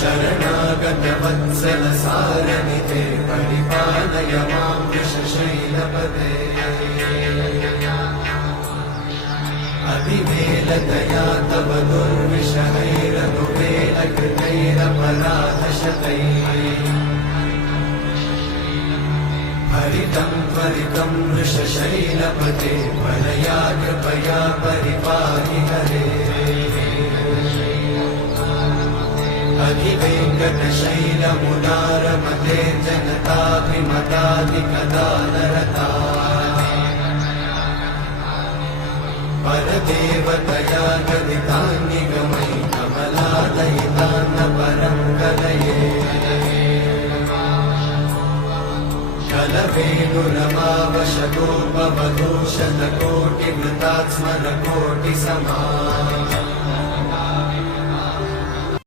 शरणागतवत्सल सारनिधे परिपालय मां वृषशैलपते अतिवेलतया तव दुर्विषहैरनुवेलकृतैरपराधशतैः हरितं त्वरितं वृषशैलपते परया कृपया परिपाहि हरे अधिवेङ्कटशैलमुदारमते जनताभिमताधिकदानरता परदेवतया गदितान्निगमैः कमलादयितान्न परं कलये कलवेणुरमावशतोपवधूशतकोटिवृतात् स्मरकोटिसमा